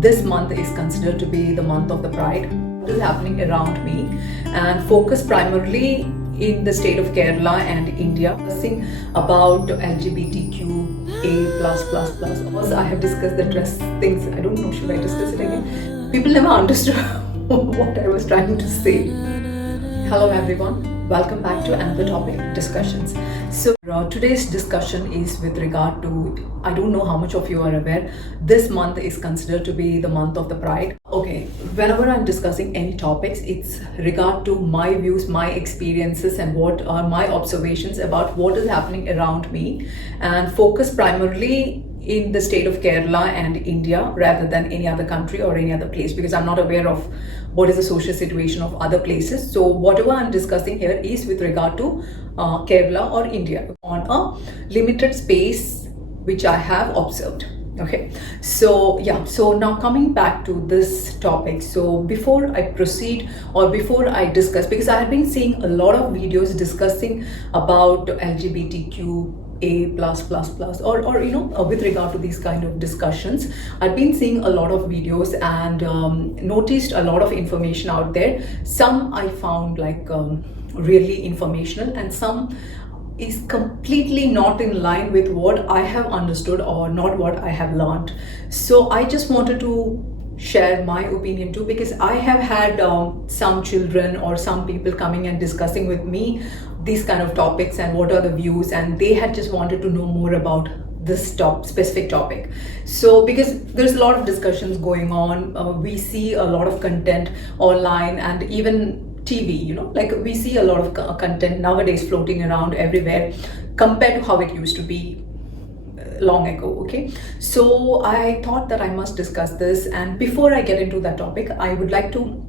this month is considered to be the month of the Pride. What is happening around me and focus primarily in the state of Kerala and India. Discussing about LGBTQA+++. Also, I have discussed the dress things. I don't know, should I discuss it again? People never understood what I was trying to say. Hello everyone, welcome back to another topic discussions. So today's discussion is with regard to, I don't know how much of you are aware, this month is considered to be the month of the Pride. Okay, whenever I'm discussing any topics, it's regard to my views, my experiences and what are my observations about what is happening around me, and focus primarily in the state of Kerala and India rather than any other country or any other place, because I'm not aware of what is the social situation of other places. So whatever I'm discussing here is with regard to Kerala or India on a limited space which I have observed. Okay, so yeah, so now coming back to this topic, so before I proceed or before I discuss, because I have been seeing a lot of videos discussing about LGBTQ A+++ or with regard to these kind of discussions. I've been seeing a lot of videos and noticed a lot of information out there. Some I found like really informational, and some is completely not in line with what I have understood or not what I have learned. So I just wanted to share my opinion too, because I have had some children or some people coming and discussing with me these kind of topics and what are the views, and they had just wanted to know more about this specific topic. So because there's a lot of discussions going on, we see a lot of content online and even TV, like we see a lot of content nowadays floating around everywhere compared to how it used to be long ago. Okay, so I thought that I must discuss this, and before I get into that topic, I would like to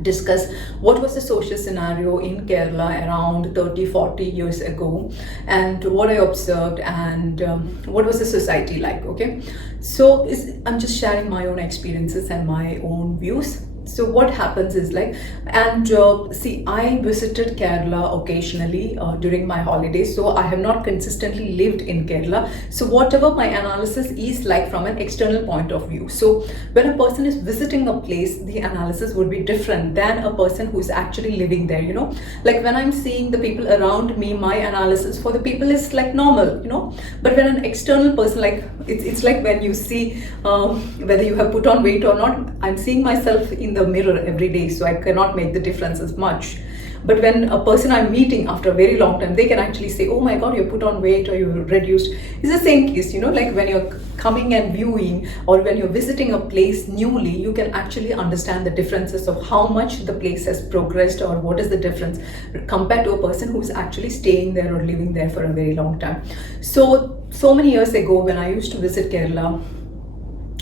discuss what was the social scenario in Kerala around 30-40 years ago, and what I observed, and what was the society like. Okay, so I'm just sharing my own experiences and my own views. So what happens is like, and see, I visited Kerala occasionally during my holidays, so I have not consistently lived in Kerala. So whatever my analysis is like from an external point of view. So when a person is visiting a place, the analysis would be different than a person who is actually living there. Like when I'm seeing the people around me, my analysis for the people is like normal. But when an external person, like it's like when you see whether you have put on weight or not, I'm seeing myself in the mirror every day, so I cannot make the difference as much. But when a person I'm meeting after a very long time, they can actually say, oh my god, you put on weight or you reduced. It's the same case, like when you're coming and viewing or when you're visiting a place newly, you can actually understand the differences of how much the place has progressed or what is the difference compared to a person who's actually staying there or living there for a very long time. So many years ago when I used to visit Kerala,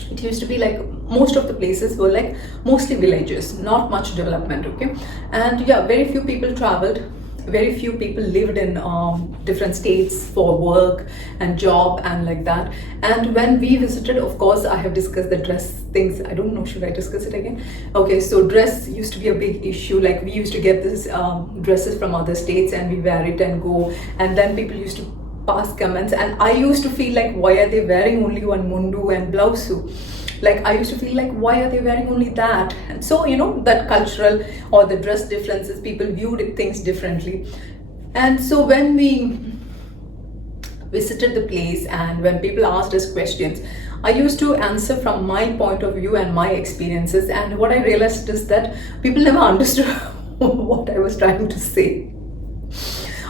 it used to be like most of the places were like mostly villages, not much development. Okay, and yeah, very few people traveled, very few people lived in different states for work and job and like that. And when we visited, of course, I have discussed the dress things. I don't know, should I discuss it again? Okay, so dress used to be a big issue. Like we used to get this dresses from other states and we wear it and go, and then people used to pass comments, and I used to feel like, why are they wearing only one mundu and blouse? Like I used to feel like, why are they wearing only that? And so that cultural or the dress differences, people viewed things differently. And so when we visited the place and when people asked us questions, I used to answer from my point of view and my experiences, and what I realized is that people never understood what I was trying to say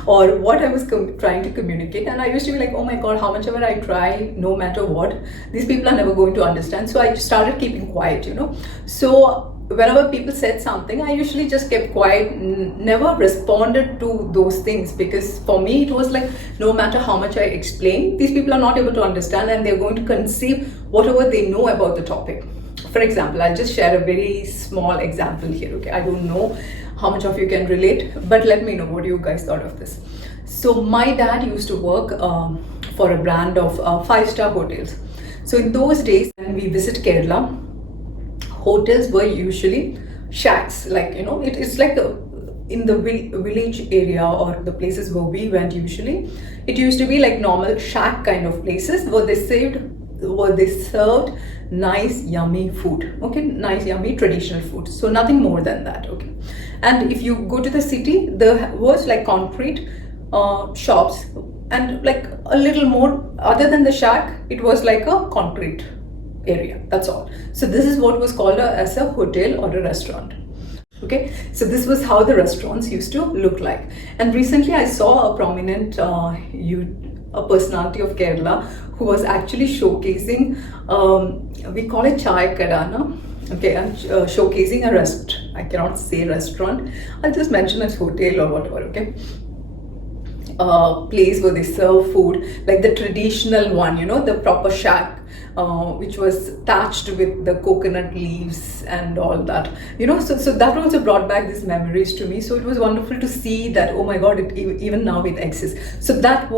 or what I was trying to communicate. And I used to be like, oh my god, how much ever I try, no matter what, these people are never going to understand. So I started keeping quiet. So whenever people said something, I usually just kept quiet, never responded to those things, because for me it was like, no matter how much I explain, these people are not able to understand, and they're going to conceive whatever they know about the topic. For example, I'll just share a very small example here. Okay, I don't know how much of you can relate, but let me know what you guys thought of this. So my dad used to work for a brand of 5-star hotels. So in those days when we visit Kerala, hotels were usually shacks, like it's like in the village area or the places where we went usually, it used to be like normal shack kind of places where they they served nice yummy food, okay, nice yummy traditional food, so nothing more than that, okay. And if you go to the city, there was like concrete shops, and like a little more other than the shack, it was like a concrete area, that's all. So this is what was called as a hotel or a restaurant. Okay, so this was how the restaurants used to look like. And recently I saw a prominent a personality of Kerala who was actually showcasing, we call it chai kadana, okay, and showcasing a I cannot say restaurant, I'll just mention as hotel or whatever, okay. Place where they serve food, like the traditional one, you know, the proper shack, which was thatched with the coconut leaves and all that, you know. So that also brought back these memories to me. So it was wonderful to see that, oh my God, even now it exists. So that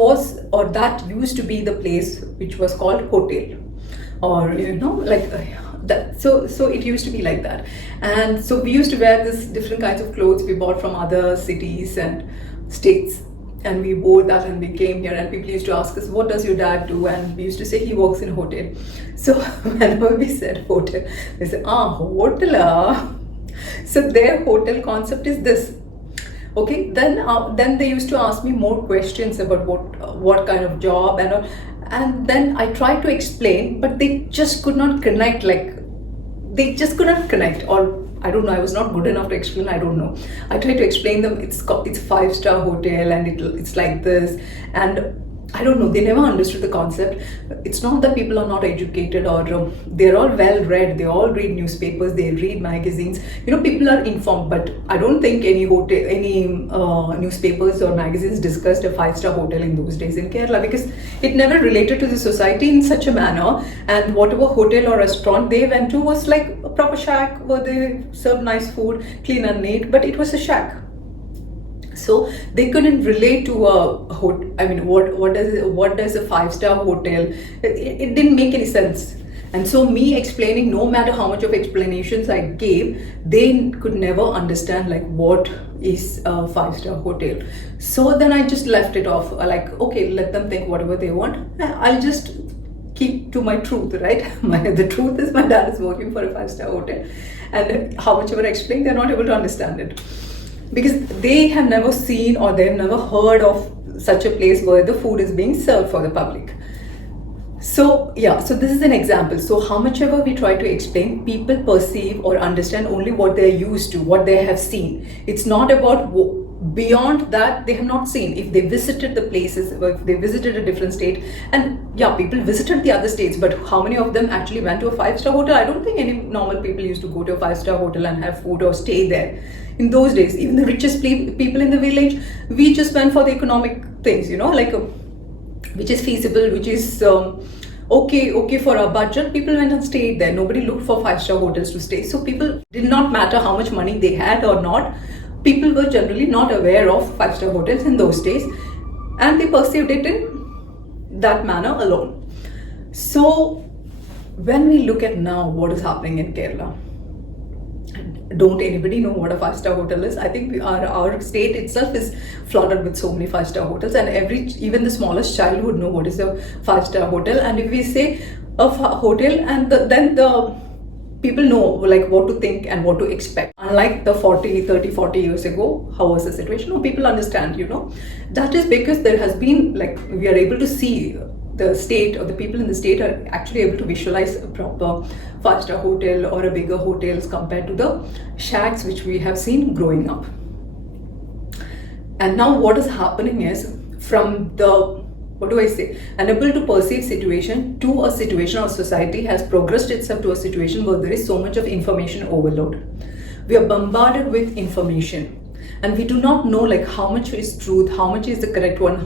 used to be the place which was called hotel, or you know, like that. So it used to be like that. And so we used to wear this different kinds of clothes we bought from other cities and states, and we wore that, and we came here, and people used to ask us, what does your dad do? And we used to say he works in a hotel. So whenever we said hotel, they said, hotel. So their hotel concept is this. Okay, then they used to ask me more questions about what kind of job, and then I tried to explain, but they just could not connect, or I don't know, I was not good enough to explain, I don't know. I tried to explain them, it's 5-star hotel and it's like this, and I don't know, they never understood the concept. It's not that people are not educated, or they're all well read, they all read newspapers, they read magazines, you know, people are informed, but I don't think any newspapers or magazines discussed a 5-star hotel in those days in Kerala, because it never related to the society in such a manner. And whatever hotel or restaurant they went to was like a proper shack where they served nice food, clean and neat, but it was a shack. So they couldn't relate to a hotel. I mean, what does a 5-star hotel? It didn't make any sense. And so me explaining, no matter how much of explanations I gave, they could never understand like what is a 5-star hotel. So then I just left it off. Like, okay, let them think whatever they want. I'll just keep to my truth, right? The truth is my dad is working for a 5-star hotel, and how much ever I explain, they're not able to understand it, because they have never seen or they've never heard of such a place where the food is being served for the public. So yeah, so this is an example. So how much ever we try to explain, people perceive or understand only what they're used to, what they have seen. It's not about beyond that they have not seen. If they visited the places, or if they visited a different state, and yeah, people visited the other states, but how many of them actually went to a 5-star hotel? I don't think any normal people used to go to a 5-star hotel and have food or stay there. In those days, even the richest people in the village, we just went for the economic things, you know, like which is feasible, which is okay for our budget. People went and stayed there. Nobody looked for 5-star hotels to stay. So people did not matter how much money they had or not. People were generally not aware of 5-star hotels in those days, and they perceived it in that manner alone. So when we look at now what is happening in Kerala, don't anybody know what a 5-star hotel is? I think our state itself is flooded with so many 5-star hotels, and even the smallest child would know what is a 5-star hotel. And if we say a hotel, and then the people know like what to think and what to expect. Unlike the 40 years ago, how was the situation? No, people understand, you know. That is because there has been, like, we are able to see the state, or the people in the state are actually able to visualize a proper 5-star hotel or a bigger hotels compared to the shacks which we have seen growing up. And now what is happening is, from the, unable to perceive situation to a situation, or society has progressed itself to a situation where there is so much of information overload. We are bombarded with information, and we do not know like how much is truth, how much is the correct one,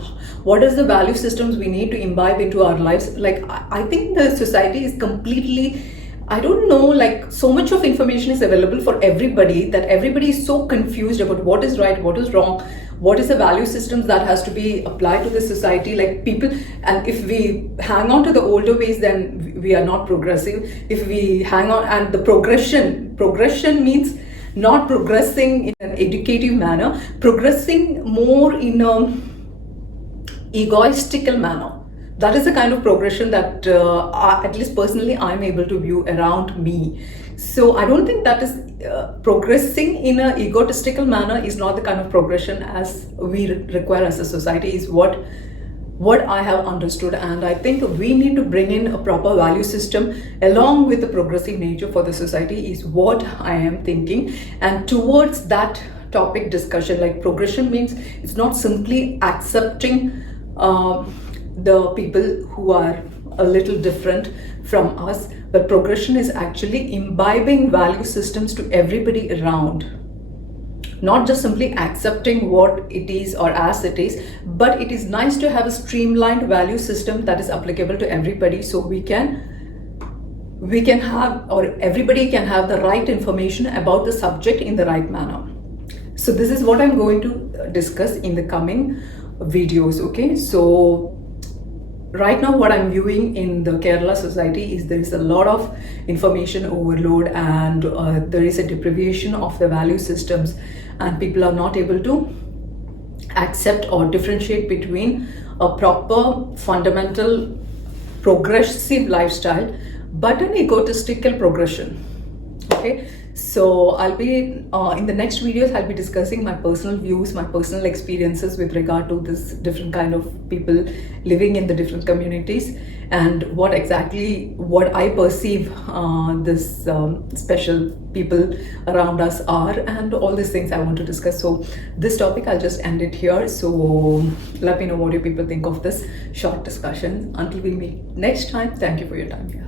what is the value systems we need to imbibe into our lives. Like, I think the society is completely, I don't know, like so much of information is available for everybody that everybody is so confused about what is right, what is wrong, what is the value systems that has to be applied to the society. Like people, and if we hang on to the older ways, then we are not progressive. If we hang on, and the progression means not progressing in an educative manner, progressing more in a egoistical manner. that is the kind of progression that at least personally I'm able to view around me. So I don't think that is progressing in an egotistical manner is not the kind of progression as we require as a society, is what I have understood. And I think we need to bring in a proper value system along with the progressive nature for the society, is what I am thinking. And towards that topic discussion, like progression means it's not simply accepting the people who are a little different from us, but progression is actually imbibing value systems to everybody around. Not just simply accepting what it is or as it is, but it is nice to have a streamlined value system that is applicable to everybody, so we can have, or everybody can have the right information about the subject in the right manner. So this is what I'm going to discuss in the coming videos. Okay, so right now what I'm viewing in the Kerala society is there is a lot of information overload, and there is a deprivation of the value systems, and people are not able to accept or differentiate between a proper fundamental progressive lifestyle but an egotistical progression. Okay, so I'll be in the next videos I'll be discussing my personal views, my personal experiences with regard to this different kind of people living in the different communities, and what I perceive this special people around us are, and all these things I want to discuss. So this topic I'll just end it here. So let me know what you people think of this short discussion. Until we meet next time, thank you for your time here.